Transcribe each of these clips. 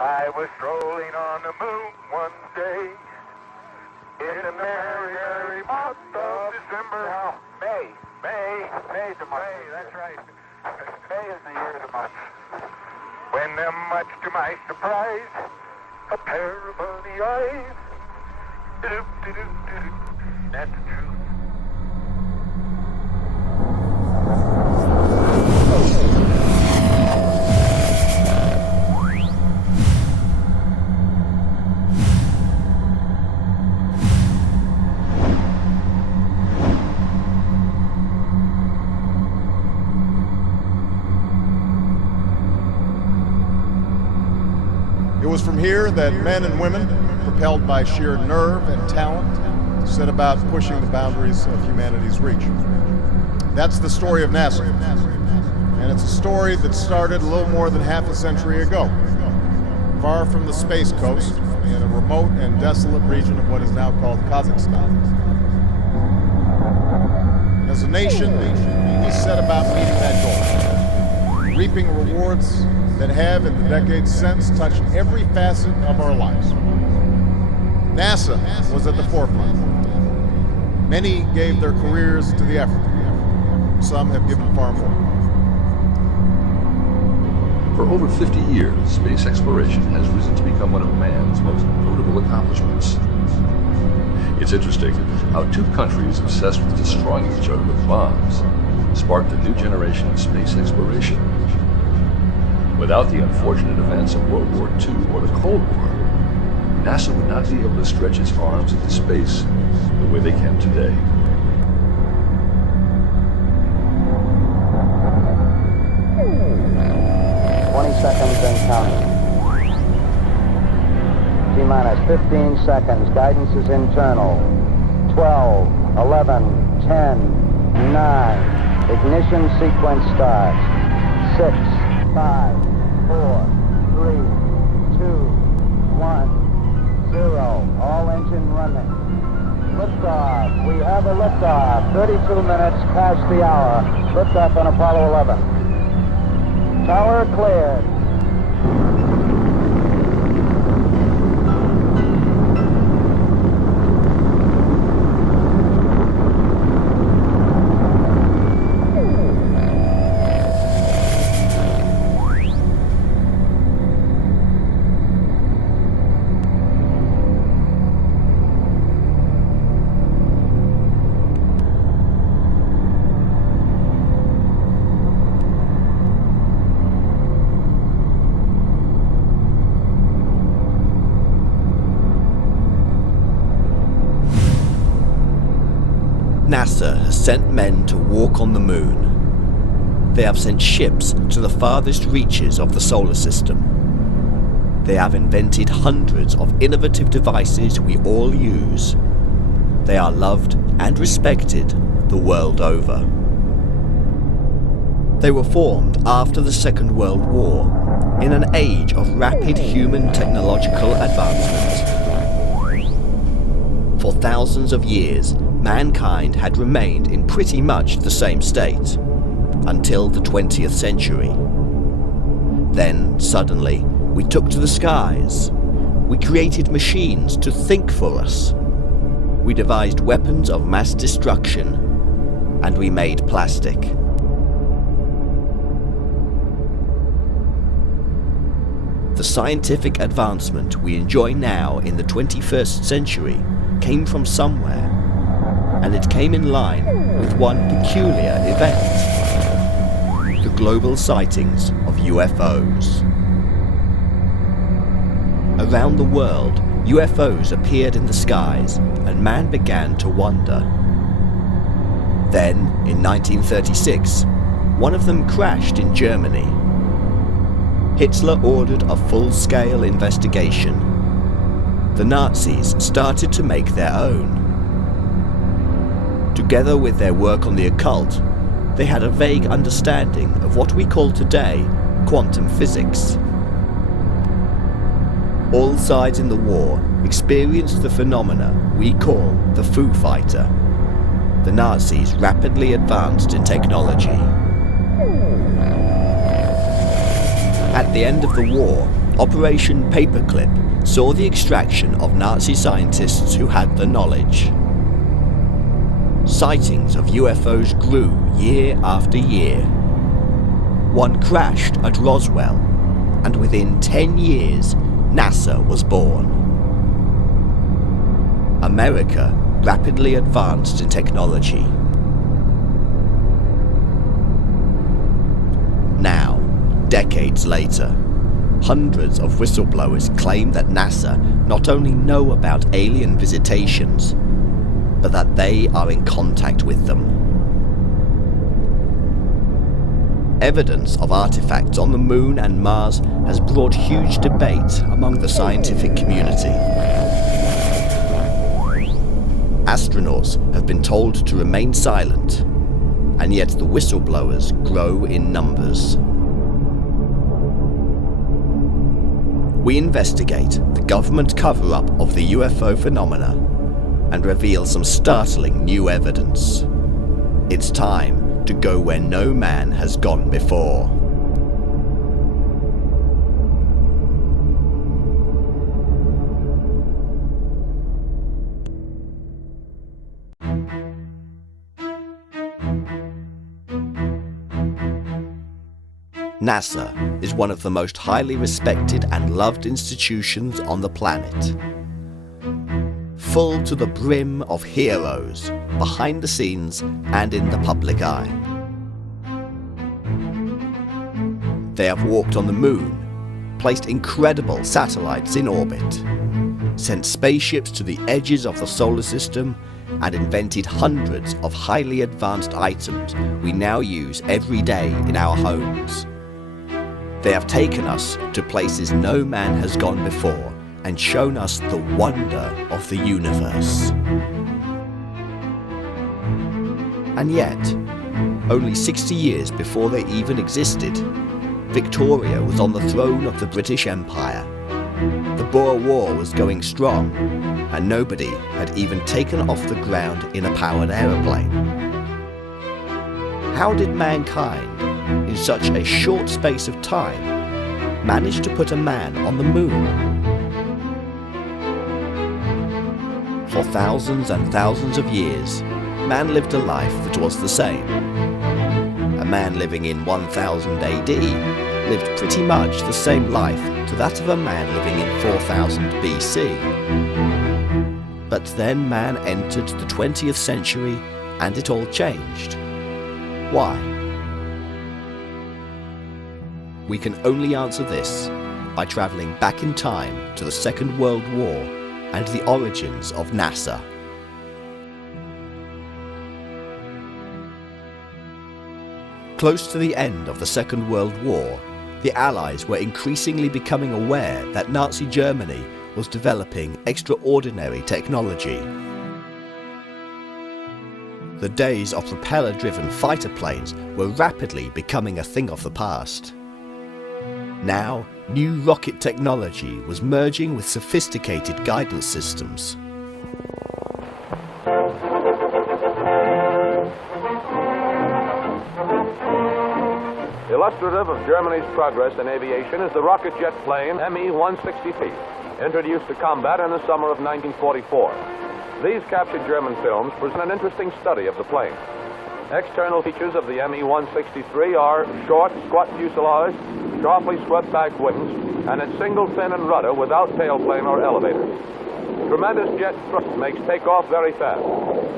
I was strolling on the moon one day in the merry, merry month of December. No, May's the month. May, that's right. May is the year of the month. When, much to my surprise, a pair of bunny eyes. That's the truth. It was from here that men and women, propelled by sheer nerve and talent, set about pushing the boundaries of humanity's reach. That's the story of NASA, and it's a story that started a little more than half a century ago, far from the Space Coast, in a remote and desolate region of what is now called Kazakhstan. And as a nation, we set about meeting that goal, reaping rewards that have, in the decades since, touched every facet of our lives. NASA was at the forefront. Many gave their careers to the effort. Some have given far more. For over 50 years, space exploration has risen to become one of man's most notable accomplishments. It's interesting how two countries obsessed with destroying each other with bombs sparked a new generation of space exploration. Without the unfortunate events of World War II or the Cold War, NASA would not be able to stretch its arms into space the way they can today. Seconds and counting. T-minus 15 seconds. Guidance is internal. 12, 11, 10, 9. Ignition sequence starts. 6, 5, 4, 3, 2, 1, 0. All engine running. Liftoff. We have a liftoff. 32 minutes past the hour. Liftoff on Apollo 11. Tower cleared. NASA has sent men to walk on the moon. They have sent ships to the farthest reaches of the solar system. They have invented hundreds of innovative devices we all use. They are loved and respected the world over. They were formed after the Second World War, in an age of rapid human technological advancement. For thousands of years, mankind had remained in pretty much the same state, until the 20th century. Then, suddenly, we took to the skies. We created machines to think for us. We devised weapons of mass destruction, and we made plastic. The scientific advancement we enjoy now in the 21st century came from somewhere, and it came in line with one peculiar event: the global sightings of UFOs. Around the world, UFOs appeared in the skies, and man began to wonder. Then, in 1936, one of them crashed in Germany. Hitler ordered a full-scale investigation. The Nazis started to make their own. Together with their work on the occult, they had a vague understanding of what we call today quantum physics. All sides in the war experienced the phenomena we call the Foo Fighter. The Nazis rapidly advanced in technology. At the end of the war, Operation Paperclip saw the extraction of Nazi scientists who had the knowledge. Sightings of UFOs grew year after year. One crashed at Roswell, and within 10 years, NASA was born. America rapidly advanced in technology. Now, decades later, hundreds of whistleblowers claim that NASA not only know about alien visitations, but that they are in contact with them. Evidence of artifacts on the Moon and Mars has brought huge debate among the scientific community. Astronauts have been told to remain silent, and yet the whistleblowers grow in numbers. We investigate the government cover-up of the UFO phenomena and reveal some startling new evidence. It's time to go where no man has gone before. NASA is one of the most highly respected and loved institutions on the planet. Full to the brim of heroes, behind the scenes and in the public eye. They have walked on the Moon, placed incredible satellites in orbit, sent spaceships to the edges of the solar system, and invented hundreds of highly advanced items we now use every day in our homes. They have taken us to places no man has gone before and shown us the wonder of the universe. And yet, only 60 years before they even existed, Victoria was on the throne of the British Empire. The Boer War was going strong, and nobody had even taken off the ground in a powered aeroplane. How did mankind, in such a short space of time, manage to put a man on the Moon? For thousands and thousands of years, man lived a life that was the same. A man living in 1000 AD lived pretty much the same life to that of a man living in 4000 BC. But then man entered the 20th century and it all changed. Why? We can only answer this by travelling back in time to the Second World War and the origins of NASA. Close to the end of the Second World War, the Allies were increasingly becoming aware that Nazi Germany was developing extraordinary technology. The days of propeller-driven fighter planes were rapidly becoming a thing of the past. Now, new rocket technology was merging with sophisticated guidance systems. Illustrative of Germany's progress in aviation is the rocket jet plane Me-160P, introduced to combat in the summer of 1944. These captured German films present an interesting study of the plane. External features of the Me-163 are short, squat fuselage, sharply swept back wings, and its single fin and rudder without tailplane or elevator. Tremendous jet thrust makes takeoff very fast.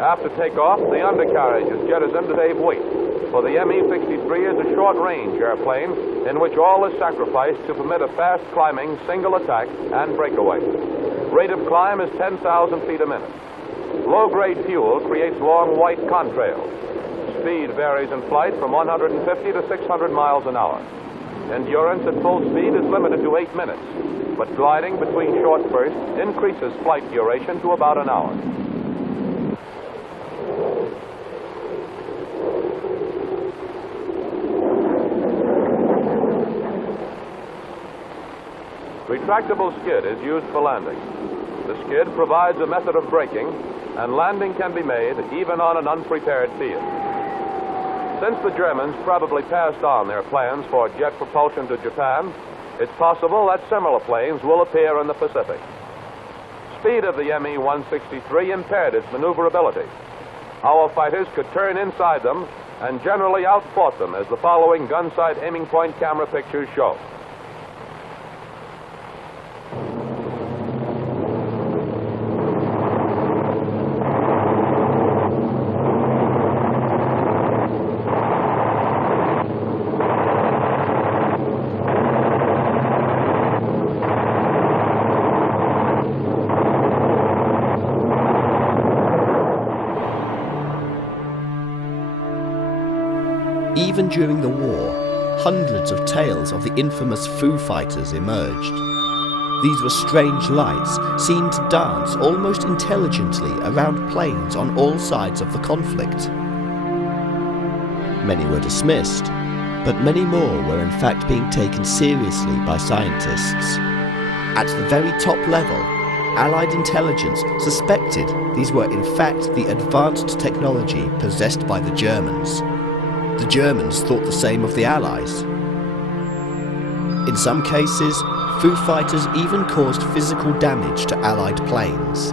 After takeoff, the undercarriage is jettisoned to save weight, for the Me-63 is a short-range airplane in which all is sacrificed to permit a fast climbing single attack and breakaway. Rate of climb is 10,000 feet a minute. Low-grade fuel creates long white contrails. Speed varies in flight from 150 to 600 miles an hour. Endurance at full speed is limited to 8 minutes, but gliding between short bursts increases flight duration to about an hour. Retractable skid is used for landing. The skid provides a method of braking, and landing can be made even on an unprepared field. Since the Germans probably passed on their plans for jet propulsion to Japan, It's possible that similar planes will appear in the Pacific. Speed of the Me-163 impaired its maneuverability. Our fighters could turn inside them and generally outfought them, as the following gun-sight aiming point camera pictures show. Even during the war, hundreds of tales of the infamous Foo Fighters emerged. These were strange lights seen to dance almost intelligently around planes on all sides of the conflict. Many were dismissed, but many more were in fact being taken seriously by scientists. At the very top level, Allied intelligence suspected these were in fact the advanced technology possessed by the Germans. The Germans thought the same of the Allies. In some cases, Foo Fighters even caused physical damage to Allied planes.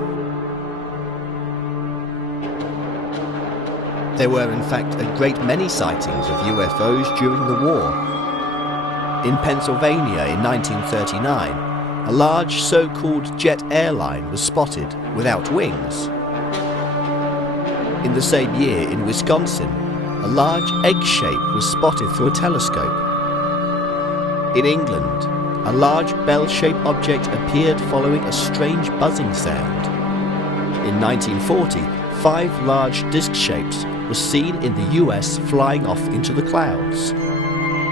There were in fact a great many sightings of UFOs during the war. In Pennsylvania in 1939, a large so-called jet airline was spotted without wings. In the same year in Wisconsin, a large egg shape was spotted through a telescope. In England, a large bell-shaped object appeared following a strange buzzing sound. In 1940, 5 large disc shapes were seen in the US flying off into the clouds.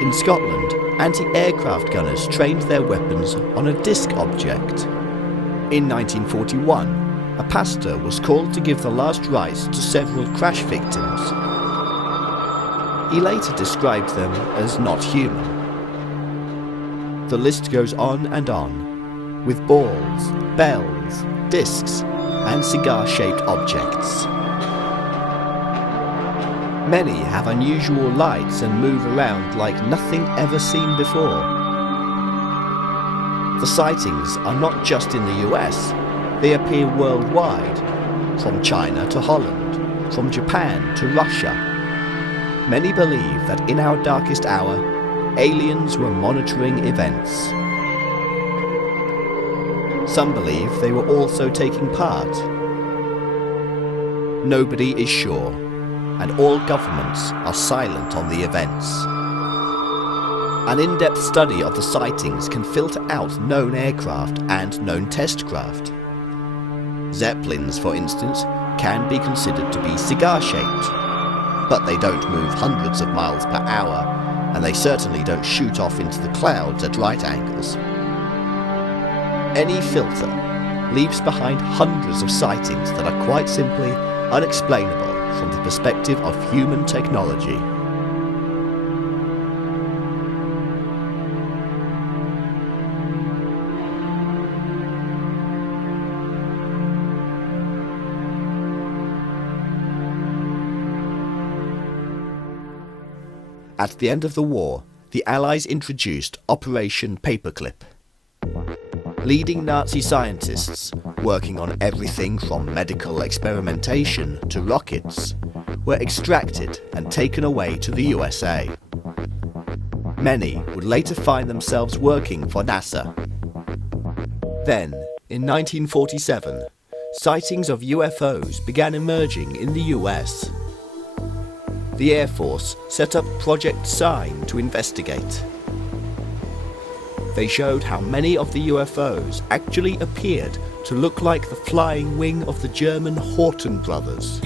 In Scotland, anti-aircraft gunners trained their weapons on a disc object. In 1941, a pastor was called to give the last rites to several crash victims. He later described them as not human. The list goes on, with balls, bells, discs, and cigar-shaped objects. Many have unusual lights and move around like nothing ever seen before. The sightings are not just in the US, they appear worldwide, from China to Holland, from Japan to Russia. Many believe that in our darkest hour, aliens were monitoring events. Some believe they were also taking part. Nobody is sure, and all governments are silent on the events. An in-depth study of the sightings can filter out known aircraft and known test craft. Zeppelins, for instance, can be considered to be cigar-shaped, but they don't move hundreds of miles per hour, and they certainly don't shoot off into the clouds at right angles. Any filter leaves behind hundreds of sightings that are quite simply unexplainable from the perspective of human technology. At the end of the war, the Allies introduced Operation Paperclip. Leading Nazi scientists, working on everything from medical experimentation to rockets, were extracted and taken away to the USA. Many would later find themselves working for NASA. Then, in 1947, sightings of UFOs began emerging in the US. The Air Force set up Project Sign to investigate. They showed how many of the UFOs actually appeared to look like the flying wing of the German Horten brothers,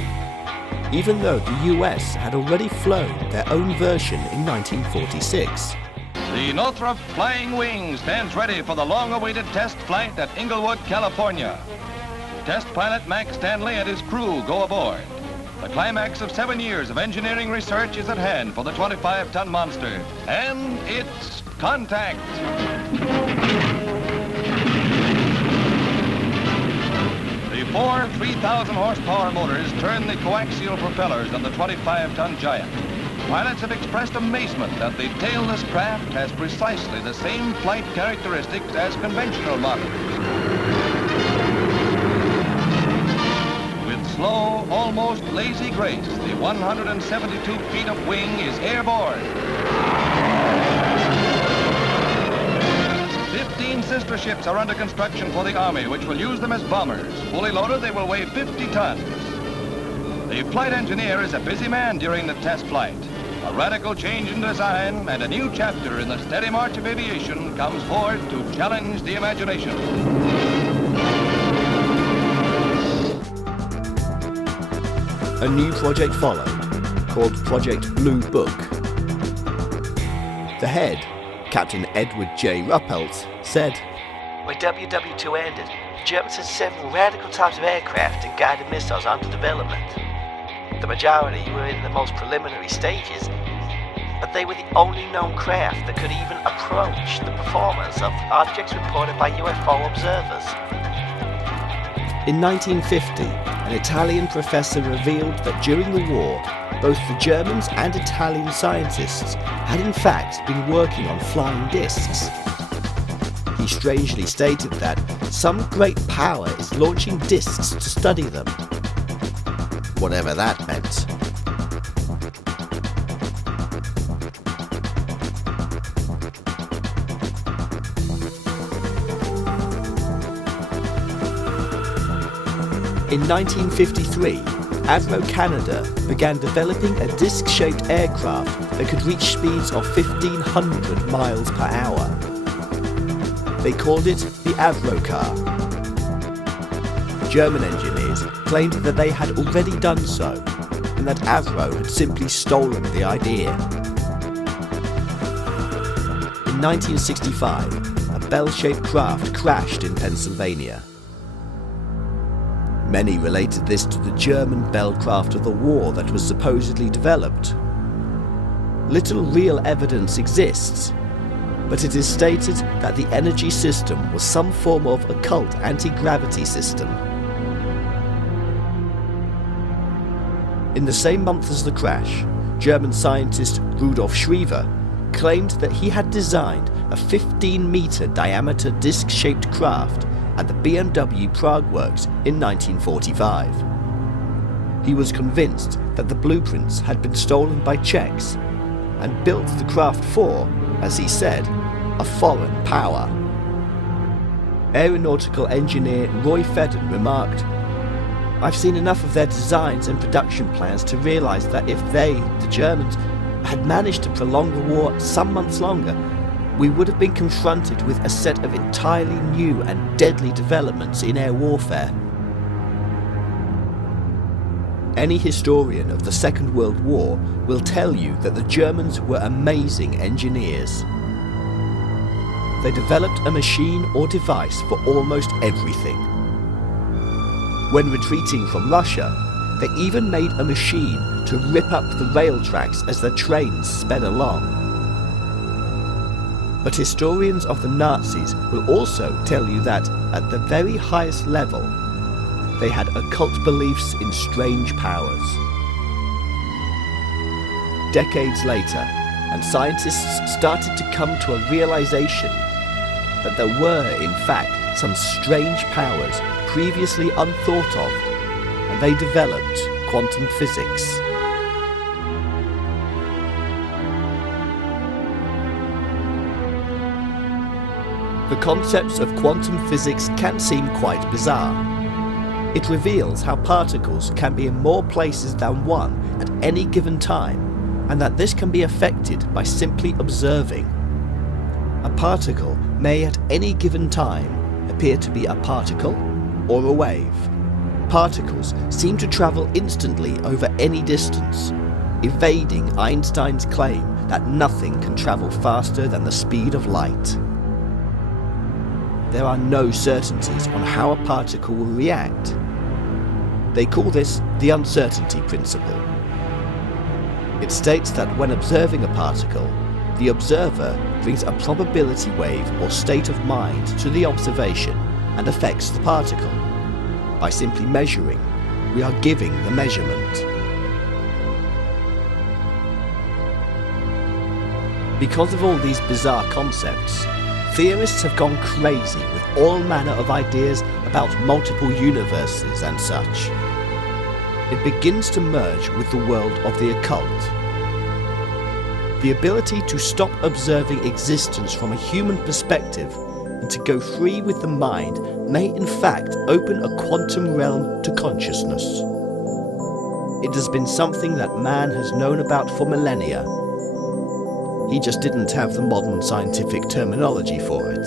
even though the US had already flown their own version in 1946. The Northrop Flying Wing stands ready for the long-awaited test flight at Inglewood, California. Test pilot Max Stanley and his crew go aboard. The climax of 7 years of engineering research is at hand for the 25-ton monster, and it's contact. The 4 3,000 horsepower motors turn the coaxial propellers on the 25-ton giant. Pilots have expressed amazement that the tailless craft has precisely the same flight characteristics as conventional models. With slow, almost lazy grace, the 172 feet of wing is airborne. 15 sister ships are under construction for the Army, which will use them as bombers. Fully loaded, they will weigh 50 tons. The flight engineer is a busy man during the test flight. A radical change in design and a new chapter in the steady march of aviation comes forward to challenge the imagination. A new project followed, called Project Blue Book. The head, Captain Edward J. Ruppelt, said, When WW2 ended, the Germans had several radical types of aircraft and guided missiles under development. The majority were in the most preliminary stages, but they were the only known craft that could even approach the performance of objects reported by UFO observers. In 1950, an Italian professor revealed that during the war, both the Germans and Italian scientists had in fact been working on flying discs. He strangely stated that some great power is launching discs to study them. Whatever that meant. In 1953, Avro Canada began developing a disc-shaped aircraft that could reach speeds of 1,500 miles per hour. They called it the Avro car. German engineers claimed that they had already done so, and that Avro had simply stolen the idea. In 1965, a bell-shaped craft crashed in Pennsylvania. Many related this to the German bell craft of the war that was supposedly developed. Little real evidence exists, but it is stated that the energy system was some form of occult anti-gravity system. In the same month as the crash, German scientist Rudolf Schriever claimed that he had designed a 15-meter diameter disc-shaped craft at the BMW Prague Works in 1945. He was convinced that the blueprints had been stolen by Czechs and built the craft for, as he said, a foreign power. Aeronautical engineer Roy Fedden remarked, "I've seen enough of their designs and production plans to realise that if they, the Germans, had managed to prolong the war some months longer, we would have been confronted with a set of entirely new and deadly developments in air warfare." Any historian of the Second World War will tell you that the Germans were amazing engineers. They developed a machine or device for almost everything. When retreating from Russia, they even made a machine to rip up the rail tracks as the trains sped along. But historians of the Nazis will also tell you that, at the very highest level, they had occult beliefs in strange powers. Decades later, and scientists started to come to a realization that there were, in fact, some strange powers previously unthought of, and they developed quantum physics. The concepts of quantum physics can seem quite bizarre. It reveals how particles can be in more places than one at any given time, and that this can be affected by simply observing. A particle may at any given time appear to be a particle or a wave. Particles seem to travel instantly over any distance, evading Einstein's claim that nothing can travel faster than the speed of light. There are no certainties on how a particle will react. They call this the uncertainty principle. It states that when observing a particle, the observer brings a probability wave or state of mind to the observation and affects the particle. By simply measuring, we are giving the measurement. Because of all these bizarre concepts, theorists have gone crazy with all manner of ideas about multiple universes and such. It begins to merge with the world of the occult. The ability to stop observing existence from a human perspective and to go free with the mind may in fact open a quantum realm to consciousness. It has been something that man has known about for millennia. He just didn't have the modern scientific terminology for it.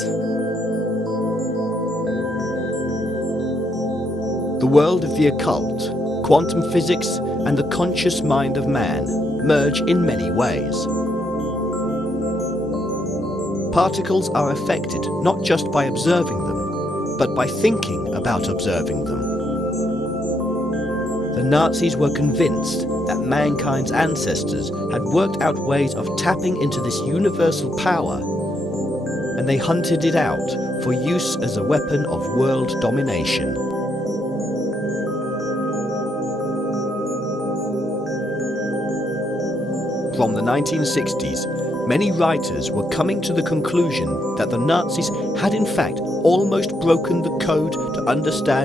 The world of the occult, quantum physics, and the conscious mind of man merge in many ways. Particles are affected not just by observing them, but by thinking about observing them. The Nazis were convinced that mankind's ancestors had worked out ways of tapping into this universal power, and they hunted it out for use as a weapon of world domination. From the 1960s, many writers were coming to the conclusion that the Nazis had in fact almost broken the code to understand